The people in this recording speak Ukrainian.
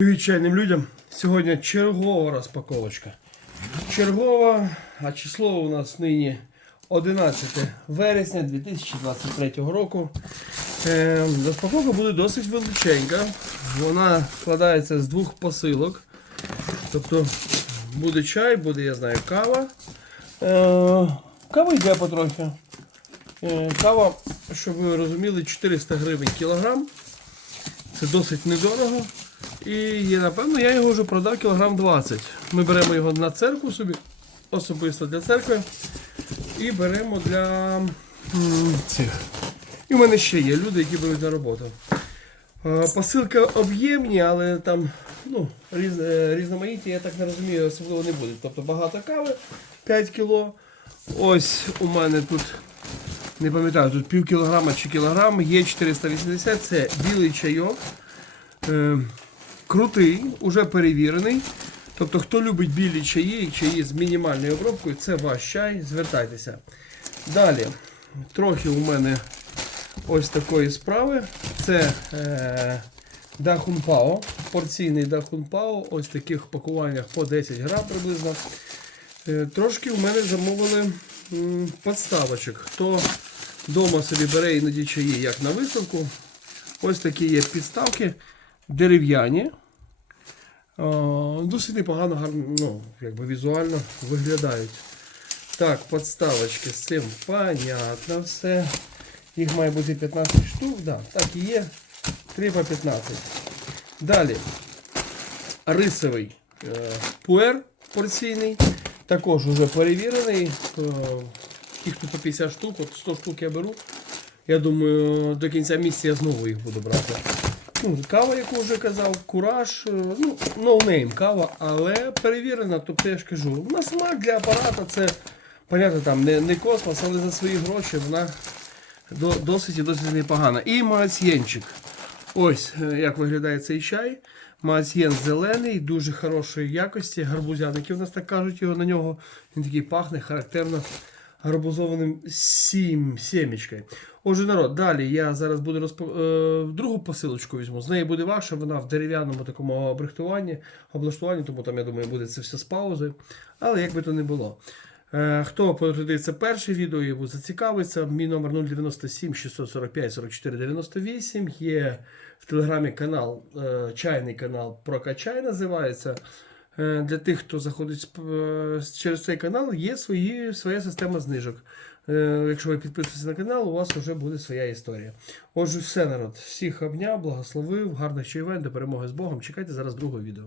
Привіт чайним людям. Сьогодні чергова розпаковочка. Чергова, а число у нас нині 11 вересня 2023 року. Е, розпаковка буде досить величенька. Вона складається з двох посилок. Тобто буде чай, буде, я знаю, кава. Е, кава йде потрохи. Е, кава, щоб ви розуміли, 400 гривень кілограм. Це досить недорого. І напевно, я його вже продав кілограм 20. Ми беремо його на церкву собі, особисто для церкви. І беремо для цих. І в мене ще є люди, які беруть на роботу. Е, Посилка об'ємні, але там ну, різ, е, я так не розумію, особливо не буде. Тобто багато кави 5 кіло. Ось у мене тут, не пам'ятаю, тут пів кілограма чи кілограм, є 480, це білий чайок. Крутий, уже перевірений. Тобто, хто любить білі чаї і чаї з мінімальною обробкою, це ваш чай, звертайтеся. Далі, трохи у мене ось такої справи. Це е, Дахунпао, порційний Дахунпао, ось таких пакуваннях по 10 грам приблизно. Е, трошки у мене замовили м, подставочок. Хто вдома собі бере іноді чаї, як на виставку. Ось такі є підставки дерев'яні. Досить непогано, гарно, ну, якби візуально виглядають. Так, подставочки з цим понятно все. Їх має бути 15 штук, да, так і є. 3 по 15. Далі. Рисовий е, пуер порційний. Також вже перевірений. Е, їх тут по 50 штук, от 100 штук я беру. Я думаю, до кінця місяця я знову їх буду брати. Ну, кава, яку вже казав, кураж, е, ну, ноунейм кава, але перевірена, тобто я ж кажу, на смак для апарата це, понятно, там не, не космос, але за свої гроші вона до, досить і досить непогана. І маасьєнчик. Ось е, як виглядає цей чай. Маасьєн зелений, дуже хорошої якості. Гарбузяники у нас так кажуть його на нього. Він такий пахне характерно гарбузованим сім, сімечкою. Отже, народ, далі я зараз буду розп... е, другу посилочку візьму. З неї буде ваша, вона в дерев'яному такому обрихтуванні, облаштуванні, тому там, я думаю, буде це все з паузи. Але як би то не було. Е, Хто подивиться перше відео і зацікавиться, мій номер 097 645 44 98. Є в телеграмі канал, е, чайний канал Прокачай називається. Е, Для тих, хто заходить е, через цей канал, є свої, своя система знижок. Е, Якщо ви підписуєтеся на канал, у вас вже буде своя історія. Отже, все, народ. Всіх обняв, благословив, гарних чаювань, до перемоги з Богом. Чекайте зараз другого відео.